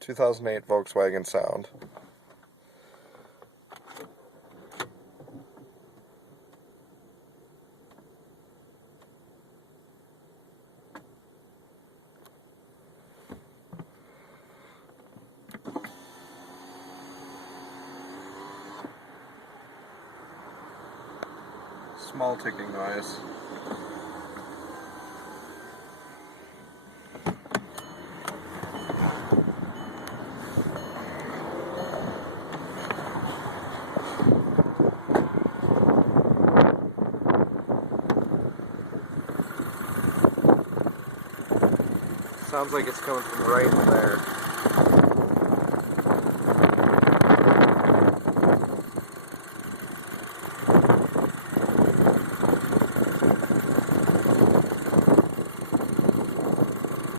2008 Volkswagen Sound. Small ticking noise. Sounds like it's coming from right in there.